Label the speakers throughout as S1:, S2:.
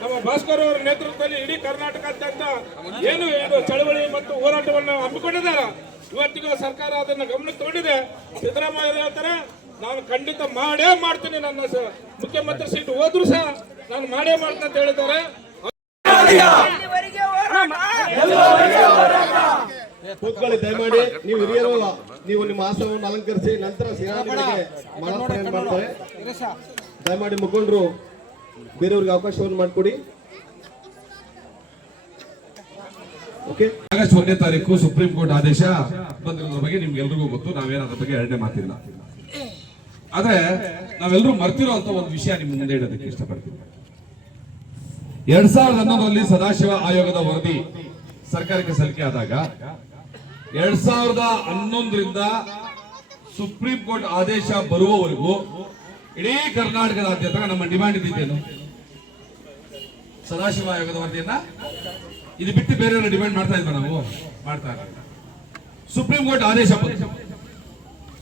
S1: ನಮ್ಮ ಭಾಸ್ಕರ್ ಅವರ ನೇತೃತ್ವದಲ್ಲಿ ಇಡೀ ಕರ್ನಾಟಕಾದ್ಯಂತ ಏನು ಏನು ಚಳವಳಿ ಮತ್ತು ಹೋರಾಟವನ್ನು ಹಮ್ಮಿಕೊಂಡಿದ್ದಾರೆ ಇವತ್ತಿಗೂ ಸರ್ಕಾರ ಅದನ್ನು ಗಮನಕ್ಕೆ ತಗೊಂಡಿದೆ. ಸಿದ್ದರಾಮಯ್ಯ ಹೇಳ್ತಾರೆ ನಾನು ಖಂಡಿತ ಮಾಡೇ ಮಾಡ್ತೀನಿ ನನ್ನ ಸ- ಮುಖ್ಯಮಂತ್ರಿ ಸೀಟ್ ಹೋದ್ರು ಸಹ ನಾನು ಮಾಡೇ ಮಾಡ್ತೀನಿ ಅಂತ ಹೇಳಿದ್ದಾರೆ.
S2: ಕೂತ್ಕೊಳ್ಳಿ ದಯಮಾಡಿ. ನೀವು ಹಿರಿಯರಲ್ಲ ನೀವು ನಿಮ್ಮ ಆಸನವನ್ನು ಅಲಂಕರಿಸಿ ನಂತರ ಮಾಲಾರ್ಪಣೆ ಮಾಡ್ತಾರೆ ದಯಮಾಡಿ ಮುಖಂಡರು ಬೇರೆಯವ್ರಿಗೆ ಅವಕಾಶವನ್ನು ಮಾಡಿಕೊಡಿ.
S3: ಆಗಸ್ಟ್ ಒಂದನೇ ತಾರೀಕು ಸುಪ್ರೀಂ ಕೋರ್ಟ್ ಆದೇಶ ಬಂದಿರೋದ್ರ ಬಗ್ಗೆ ನಿಮ್ಗೆಲ್ರಿಗೂ ಗೊತ್ತು. ನಾವೇನು ಅದ್ರ ಬಗ್ಗೆ ಎರಡನೇ ಮಾತಿಲ್ಲ. ಆದ್ರೆ ನಾವೆಲ್ಲರೂ ಮರ್ತಿರೋಂತ ಒಂದು ವಿಷಯ ನಿಮ್ಮ ಮುಂದೆ ಇಡೋದಕ್ಕೆ ಇಷ್ಟಪಡ್ತೀನಿ. ಎರಡ್ ಸಾವಿರದ ಹನ್ನೊಂದರಲ್ಲಿ ಸದಾಶಿವ ಆಯೋಗದ ವರದಿ ಸರ್ಕಾರಕ್ಕೆ ಸಲ್ಲಿಕೆ ಆದಾಗ ಎರಡ್ ಸಾವಿರದ ಹನ್ನೊಂದರಿಂದ ಸುಪ್ರೀಂ ಕೋರ್ಟ್ ಆದೇಶ ಬರುವವರೆಗೂ ಇಡೀ ಕರ್ನಾಟಕದಾದ್ಯಂತ ನಮ್ಮ ಡಿಮ್ಯಾಂಡ್ ಇದ್ದಿದ್ದೇನು? ಸದಾಶಿವ ಆಯೋಗದ ವರದಿಯನ್ನ? ಇದು ಬಿಟ್ಟು ಬೇರೆಯವರು ಡಿಮ್ಯಾಂಡ್ ಮಾಡ್ತಾ ಇದ್ವಿ ನಾವು? ಮಾಡ್ತಾ ಇಲ್ಲ. ಸುಪ್ರೀಂ ಕೋರ್ಟ್ ಆದೇಶ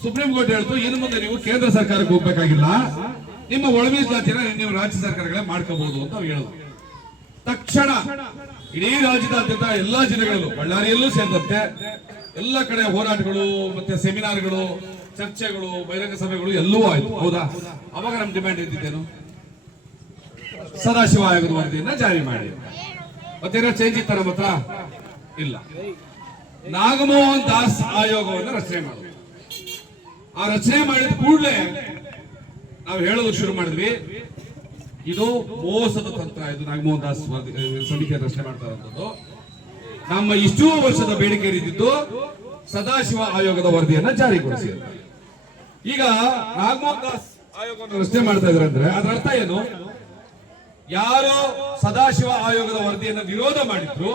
S3: ಸುಪ್ರೀಂ ಕೋರ್ಟ್ ಹೇಳ್ತು, ಇನ್ನು ಮುಂದೆ ನೀವು ಕೇಂದ್ರ ಸರ್ಕಾರಕ್ಕೆ ಹೋಗ್ಬೇಕಾಗಿಲ್ಲ. ನಿಮ್ಮ ಒಳ ಮೀಸಲಾತಿನ ನೀವು ರಾಜ್ಯ ಸರ್ಕಾರಗಳೇ ಮಾಡ್ಕೋಬಹುದು ಅಂತ ಹೇಳೋದು. ತಕ್ಷಣ ಇಡೀ ರಾಜ್ಯದಾದ್ಯಂತ ಎಲ್ಲಾ ಜಿಲ್ಲೆಗಳಲ್ಲೂ, ಬಳ್ಳಾರಿಯಲ್ಲೂ ಸೇರಿದಂತೆ ಎಲ್ಲ ಕಡೆ ಹೋರಾಟಗಳು, ಮತ್ತೆ ಸೆಮಿನಾರ್ಗಳು ಚರ್ಚೆಗಳು, ಬಹಿರಂಗ ಸಭೆಗಳು ಎಲ್ಲವೂ ಆಯ್ತು. ಹೌದಾ? ಅವಾಗ ನಮ್ಮ ಡಿಮ್ಯಾಂಡ್ ಇದ್ದಿದ್ದೇನು ಸದಾಶಿವ ಆಯೋಗದ ವರದಿಯನ್ನ ಜಾರಿ ಮಾಡಿ. ಮತ್ತೇನೋ ಚೇಂಜ್ ಇತ್ತ ಮಾತ್ರ ಇಲ್ಲ. ನಾಗಮೋಹನ್ ದಾಸ್ ಆಯೋಗವನ್ನು ರಚನೆ ಮಾಡೋದು ಆ ರಚನೆ ಮಾಡಿದ ಕೂಡಲೇ ನಾವು ಹೇಳೋದು ಶುರು ಮಾಡಿದ್ವಿ, ಇದು ಮೋಸದ ತಂತ್ರ, ಇದು ನಾಗಮೋಹನ್ ದಾಸ್ ಸಮಿತಿ ರಚನೆ ಮಾಡ್ತಾ ಇರೋದು. ನಮ್ಮ ಇಷ್ಟೂ ವರ್ಷದ ಬೇಡಿಕೆ ಇದ್ದಿದ್ದು ಸದಾಶಿವ ಆಯೋಗದ ವರದಿಯನ್ನ ಜಾರಿಗೊಳಿಸಿ ಅಂತ. ಈಗ ನಾಗಮೋಹನ್ ದಾಸ್ ಆಯೋಗವನ್ನು ರಚನೆ ಮಾಡ್ತಾ ಇದ್ರೆ ಅಂದ್ರೆ ಅದರ ಅರ್ಥ ಏನು? ಯಾರು ಸದಾಶಿವ ಆಯೋಗದ ವರದಿಯನ್ನು ವಿರೋಧ ಮಾಡಿದ್ರು,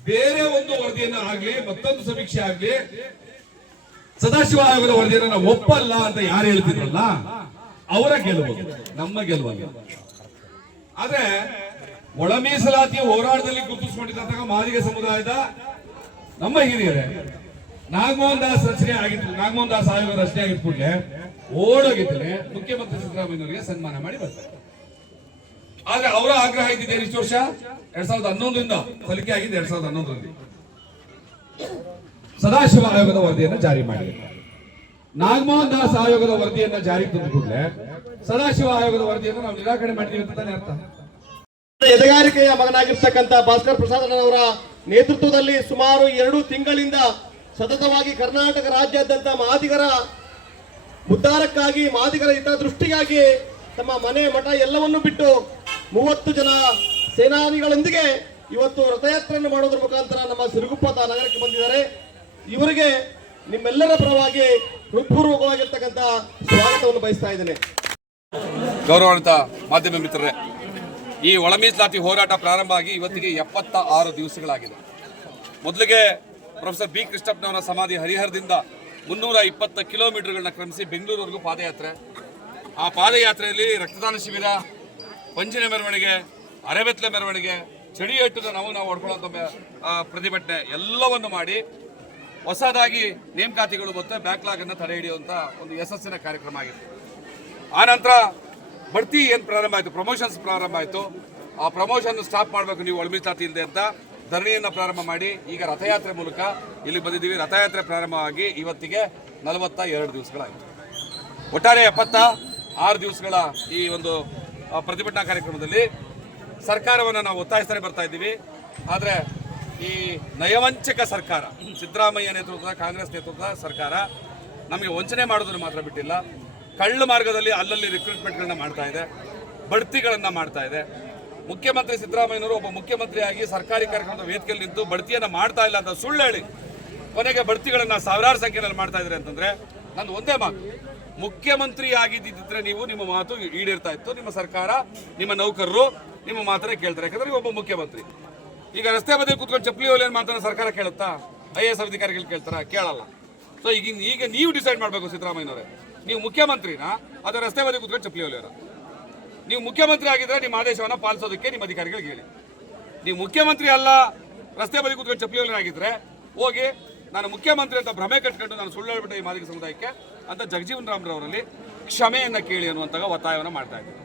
S3: ಬೇರೆ ಒಂದು ವರದಿಯನ್ನ ಆಗ್ಲಿ, ಮತ್ತೊಂದು ಸಮೀಕ್ಷೆ ಆಗ್ಲಿ, ಸದಾಶಿವ ಆಯೋಗದ ವರದಿಯನ್ನ ನಾವು ಒಪ್ಪಲ್ಲ ಅಂತ ಯಾರು ಹೇಳ್ತಿದ್ರಲ್ಲ, ಅವರ ಗೆಲುವು ನಮ್ಮ ಗೆಲುವಲ್ಲ ಆದ್ರೆ ಒಳ ಮೀಸಲಾತಿಯ ಹೋರಾಟದಲ್ಲಿ ಗುರುತಿಸಿಕೊಂಡಿದ್ದಂತಹ ಮಾದಿಗ ಸಮುದಾಯದ ನಮ್ಮ ಹಿರಿಯರೇ ನಾಗಮೋಹನ್ ದಾಸ್ ರಚನೆ ಆಗಿತ್ತು. ನಾಗಮೋಹನ್ ದಾಸ್ ಆಯೋಗ ರಚನೆ ಆಗಿದ್ ಕೂಡಲೇ ಓಡೋಗಿದ್ದರೆ ಮುಖ್ಯಮಂತ್ರಿ ಸಿದ್ದರಾಮಯ್ಯನವರಿಗೆ ಸನ್ಮಾನ ಮಾಡಿ ಬರ್ತಾರೆ. ಆದ್ರೆ ಅವರ ಆಗ್ರಹ ಇದ್ದಿದೆ ಇಷ್ಟು ವರ್ಷ? ಎರಡ್ ಸಾವಿರದ ಹನ್ನೊಂದರಿಂದ ಸಲಿಕೆ ಆಗಿದೆ ಎರಡ್ ಸಾವಿರದ ಹನ್ನೊಂದರಲ್ಲಿ. ಸದಾಶಿವ ಆಯೋಗದ ವರದಿಯನ್ನು ಜಾರಿ ಮಾಡಿದೆ ನಾಗಮೋಹನ್ ದಾಸ್ ಆಯೋಗದ ವರದಿಯನ್ನ ಜಾರಿಗೆ ತಂದ ಕೂಡಲೇ ಸದಾಶಿವ ಆಯೋಗದ ವರದಿಯನ್ನು ನಾವು ನಿರಾಕರಣೆ ಮಾಡಿದೀವಿ ಅಂತ ತಾನೇ ಅರ್ಥ.
S2: ಎದೆಗಾರಿಕೆಯ ಮಗನಾಗಿರ್ತಕ್ಕಂಥ ಭಾಸ್ಕರ್ ಪ್ರಸಾದ್ ಅವರ ನೇತೃತ್ವದಲ್ಲಿ ಸುಮಾರು ಎರಡು ತಿಂಗಳಿಂದ ಸತತವಾಗಿ ಕರ್ನಾಟಕ ರಾಜ್ಯಾದ್ಯಂತ ಮಾದಿಗರ ಉದ್ಧಾರಕ್ಕಾಗಿ, ಮಾದಿಗರ ಹಿತದೃಷ್ಟಿಗಾಗಿ ತಮ್ಮ ಮನೆ ಮಠ ಎಲ್ಲವನ್ನು ಬಿಟ್ಟು ಮೂವತ್ತು ಜನ ಸೇನಾನಿಗಳೊಂದಿಗೆ ಇವತ್ತು ರಥಯಾತ್ರೆಯನ್ನು ಮಾಡೋದ್ರ ಮುಖಾಂತರ ನಮ್ಮ ಸಿರುಗುಪ್ಪ ನಗರಕ್ಕೆ ಬಂದಿದ್ದಾರೆ. ಇವರಿಗೆ ನಿಮ್ಮೆಲ್ಲರ ಪರವಾಗಿ ಹೃತ್ಪೂರ್ವಕವಾಗಿರ್ತಕ್ಕಂಥ ಸ್ವಾಗತವನ್ನು ಬಯಸ್ತಾ ಇದ್ದೇನೆ.
S4: ಗೌರವಾನ್ವಿತ ಮಾಧ್ಯಮ ಮಿತ್ರರೇ, ಈ ಒಳ ಮೀಸಲಾತಿ ಹೋರಾಟ ಪ್ರಾರಂಭ ಆಗಿ ಇವತ್ತಿಗೆ ಎಪ್ಪತ್ತ ಆರು ದಿವಸಗಳಾಗಿದೆ. ಮೊದಲಿಗೆ ಪ್ರೊಫೆಸರ್ ಬಿ ಕೃಷ್ಣಪ್ಪನವರ ಸಮಾಧಿ ಹರಿಹರದಿಂದ ಮುನ್ನೂರ ಇಪ್ಪತ್ತು ಕಿಲೋಮೀಟರ್ಗಳನ್ನ ಕ್ರಮಿಸಿ ಬೆಂಗಳೂರವರೆಗೂ ಪಾದಯಾತ್ರೆ. ಆ ಪಾದಯಾತ್ರೆಯಲ್ಲಿ ರಕ್ತದಾನ ಶಿಬಿರ, ಪಂಜಿನ ಮೆರವಣಿಗೆ, ಅರೆಬೆತ್ತಲೆ ಮೆರವಣಿಗೆ ಚಡಿಯಟ್ಟದ ನಾವು ನಾವು ಹೊಡ್ಕೊಳ್ಳೋ ಪ್ರತಿಭಟನೆ ಎಲ್ಲವನ್ನು ಮಾಡಿ ಹೊಸದಾಗಿ ನೇಮಕಾತಿಗಳು ಮತ್ತು ಬ್ಯಾಕ್ಲಾಗನ್ನು ತಡೆಹಿಡಿಯುವಂಥ ತಡೆ ಹಿಡಿಯುವಂಥ ಒಂದು ಯಶಸ್ಸಿನ ಕಾರ್ಯಕ್ರಮ ಆಗಿದೆ ಆನಂತರ ನಂತರ ಬಡ್ತಿ ಏನು ಪ್ರಾರಂಭ ಆಯಿತು? ಪ್ರಮೋಷನ್ಸ್ ಪ್ರಾರಂಭ ಆಯಿತು. ಆ ಪ್ರಮೋಷನ್ ಸ್ಟಾಪ್ ಮಾಡಬೇಕು ನೀವು ಒಳಮಿತಾತಿ ಇಲ್ಲದೆ ಅಂತ. ಧರಣಿಯನ್ನು ಪ್ರಾರಂಭ ಮಾಡಿ, ಈಗ ರಥಯಾತ್ರೆ ಮೂಲಕ ಇಲ್ಲಿ ಬಂದಿದ್ದೀವಿ. ರಥಯಾತ್ರೆ ಪ್ರಾರಂಭವಾಗಿ ಇವತ್ತಿಗೆ ನಲವತ್ತ ಎರಡು ದಿವಸಗಳಾಯಿತು. ಒಟ್ಟಾರೆ ಎಪ್ಪತ್ತ ಆರು ದಿವಸಗಳ ಈ ಒಂದು ಪ್ರತಿಭಟನಾ ಕಾರ್ಯಕ್ರಮದಲ್ಲಿ ಸರ್ಕಾರವನ್ನು ನಾವು ಒತ್ತಾಯಿಸ್ತಾನೆ ಬರ್ತಾ ಇದ್ದೀವಿ. ಆದರೆ ಈ ನಯವಂಚಕ ಸರ್ಕಾರ, ಸಿದ್ದರಾಮಯ್ಯ ನೇತೃತ್ವದ, ಕಾಂಗ್ರೆಸ್ ನೇತೃತ್ವದ ಸರ್ಕಾರ ನಮಗೆ ವಂಚನೆ ಮಾಡೋದನ್ನು ಮಾತ್ರ ಬಿಟ್ಟಿಲ್ಲ. ಕಳ್ಳು ಮಾರ್ಗದಲ್ಲಿ ಅಲ್ಲಲ್ಲಿ ರಿಕ್ರೂಟ್ಮೆಂಟ್ಗಳನ್ನ ಮಾಡ್ತಾ ಇದೆ. ಬಡ್ತಿಗಳನ್ನು ಮಾಡ್ತಾ ಇದೆ. ಮುಖ್ಯಮಂತ್ರಿ ಸಿದ್ದರಾಮಯ್ಯನವರು ಒಬ್ಬ ಮುಖ್ಯಮಂತ್ರಿಯಾಗಿ ಸರ್ಕಾರಿ ಕಾರ್ಯಕ್ರಮದ ವೇದಿಕೆಯಲ್ಲಿ ನಿಂತು ಬಡ್ತಿಯನ್ನು ಮಾಡ್ತಾ ಇಲ್ಲ ಅಂತ ಸುಳ್ಳು ಹೇಳಿ ಕೊನೆಗೆ ಬಡ್ತಿಗಳನ್ನು ಸಾವಿರಾರು ಸಂಖ್ಯೆಯಲ್ಲಿ ಮಾಡ್ತಾ ಇದ್ದಾರೆ ಅಂತಂದ್ರೆ ನಂದು ಒಂದೇ ಮಾತು. ಮುಖ್ಯಮಂತ್ರಿ ಆಗಿದ್ದಿದ್ರೆ ನೀವು ನಿಮ್ಮ ಮಾತು ಈಡೇರ್ತಾ ಇತ್ತು. ನಿಮ್ಮ ಸರ್ಕಾರ, ನಿಮ್ಮ ನೌಕರರು ನಿಮ್ಮ ಮಾತನ್ನ ಕೇಳ್ತಾರೆ. ಯಾಕಂದ್ರೆ ಒಬ್ಬ ಮುಖ್ಯಮಂತ್ರಿ. ಈಗ ರಸ್ತೆ ಬದಿ ಕೂತ್ಕೊಂಡು ಚಪ್ಪಲಿ ಹೊಲಿಯನ್ ಮಾತನ್ನ ಸರ್ಕಾರ ಕೇಳುತ್ತಾ? ಐ ಎ ಎಸ್ ಅಧಿಕಾರಿಗಳು ಕೇಳ್ತಾರ? ಕೇಳಲ್ಲ. ಸೊ ಈಗ ಈಗ ನೀವು ಡಿಸೈಡ್ ಮಾಡಬೇಕು ಸಿದ್ದರಾಮಯ್ಯನವರೇ. ನೀವು ಮುಖ್ಯಮಂತ್ರಿನ? ಅಥವಾ ರಸ್ತೆ ಬದಿ ಕೂತ್ಕೊಂಡು ಚಪ್ಪಲಿ ಹೊಲಿಯೋರ? ನೀವು ಮುಖ್ಯಮಂತ್ರಿ ಆಗಿದ್ರೆ ನಿಮ್ಮ ಆದೇಶವನ್ನು ಪಾಲಿಸೋದಕ್ಕೆ ನಿಮ್ಮ ಅಧಿಕಾರಿಗಳಿಗೆ ಹೇಳಿ. ನೀವು ಮುಖ್ಯಮಂತ್ರಿ ಅಲ್ಲ, ರಸ್ತೆ ಬದಿ ಕೂತ್ಕೊಂಡು ಆಗಿದ್ರೆ ಹೋಗಿ, ನಾನು ಮುಖ್ಯಮಂತ್ರಿ ಅಂತ ಭ್ರಮೆ ಕಟ್ಕೊಂಡು ನಾನು ಸುಳ್ಳು ಹೇಳ್ಬಿಟ್ಟೆ ಈ ಮಾದಿಗ ಸಮುದಾಯಕ್ಕೆ ಅಂತ ಜಗಜೀವನ್ ರಾಮ್ರವರಲ್ಲಿ ಕ್ಷಮೆಯನ್ನು ಕೇಳಿ ಅನ್ನುವಂತಹ ಒತ್ತಾಯವನ್ನು ಮಾಡ್ತಾ ಇದ್ದೀನಿ.